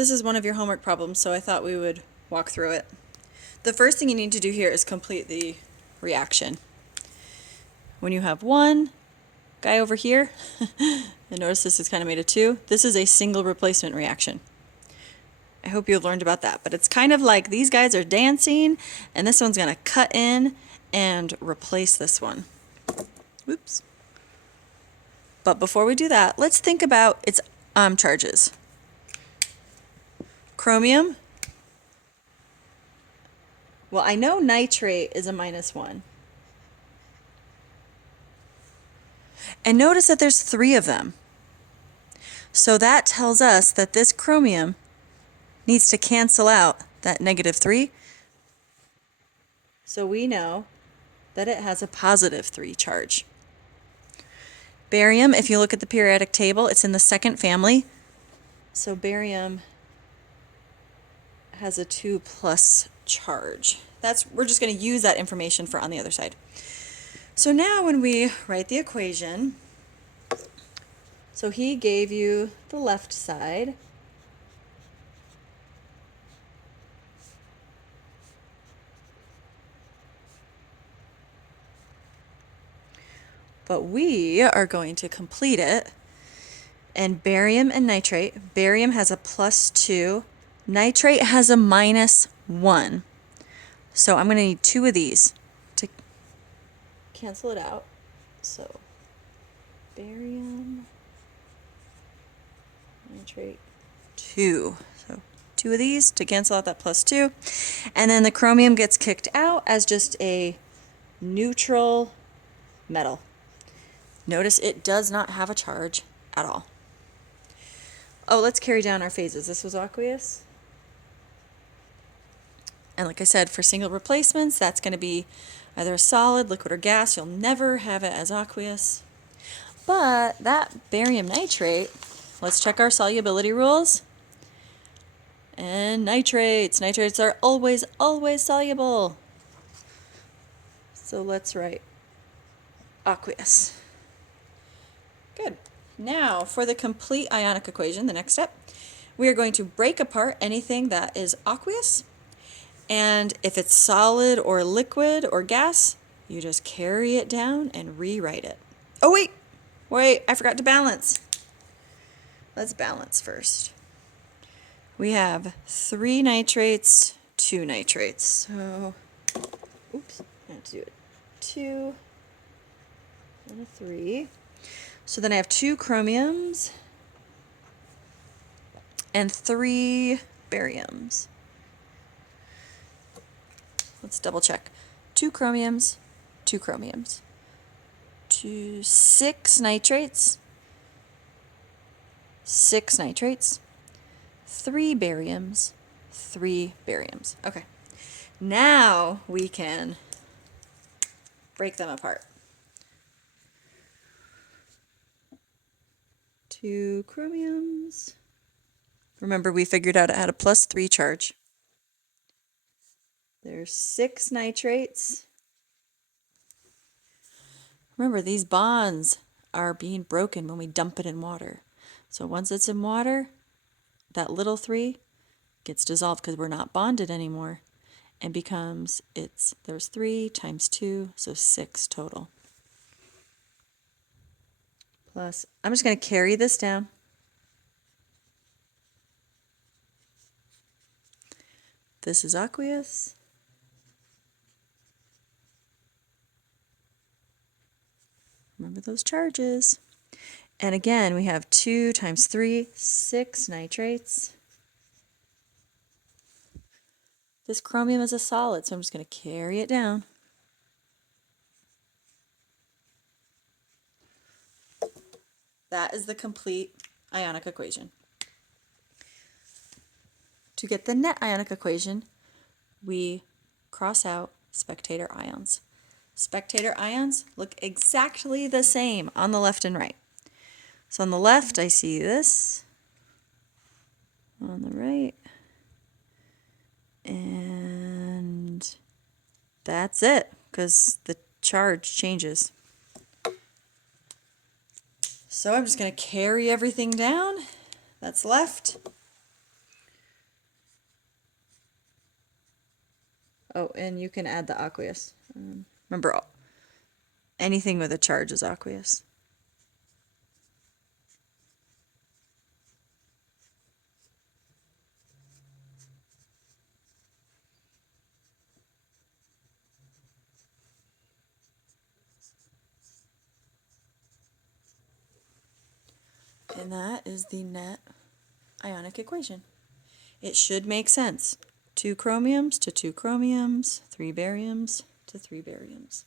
This is one of your homework problems, so I thought we would walk through it. The first thing you need to do here is complete the reaction. When you have one guy over here, and notice this is kind of made of two, this is a single replacement reaction. I hope you have learned about that, but it's kind of like these guys are dancing, and this one's going to cut in and replace this one. Oops. But before we do that, let's think about its charges. Chromium. Well, I know nitrate is a -1. And notice that there's 3 of them. So that tells us that this chromium needs to cancel out that -3. So we know that it has a +3 charge. Barium, if you look at the periodic table, it's in the second family. So barium has a 2+ charge. We're just going to use that information for on the other side. So now when we write the equation, so he gave you the left side. But we are going to complete it. And barium and nitrate, barium has a +2, nitrate has a -1. So I'm going to need 2 of these to cancel it out. So barium, nitrate, 2. So 2 of these to cancel out that +2. And then the chromium gets kicked out as just a neutral metal. Notice it does not have a charge at all. Oh, let's carry down our phases. This was aqueous. And like I said, for single replacements, that's going to be either a solid, liquid, or gas. You'll never have it as aqueous. But that barium nitrate, let's check our solubility rules. And nitrates are always, always soluble. So let's write aqueous. Good. Now, for the complete ionic equation, the next step, we are going to break apart anything that is aqueous. And if it's solid or liquid or gas, you just carry it down and rewrite it. Oh, wait, I forgot to balance. Let's balance first. We have 3 nitrates, 2 nitrates. So, oops, I have to do it. 2 and a 3. So then I have 2 chromiums and 3 bariums. Let's double check. 2 chromiums, 2 chromiums. 6 nitrates, 6 nitrates, 3 bariums, 3 bariums. Okay. Now we can break them apart. 2 chromiums. Remember, we figured out it had a +3 charge. There's 6 nitrates. Remember, these bonds are being broken when we dump it in water. So once it's in water, that little 3 gets dissolved because we're not bonded anymore and becomes, there's 3 times 2, so 6 total. Plus, I'm just going to carry this down. This is aqueous. Remember those charges. And again, we have 2 times 3, 6 nitrates. This chromium is a solid, so I'm just going to carry it down. That is the complete ionic equation. To get the net ionic equation, we cross out spectator ions. Spectator ions look exactly the same on the left and right. So on the left, I see this. On the right. And that's it, because the charge changes. So I'm just going to carry everything down that's left. Oh, and you can add the aqueous. Remember, anything with a charge is aqueous. And that is the net ionic equation. It should make sense. 2 chromiums to 2 chromiums, 3 bariums to 3 bariums.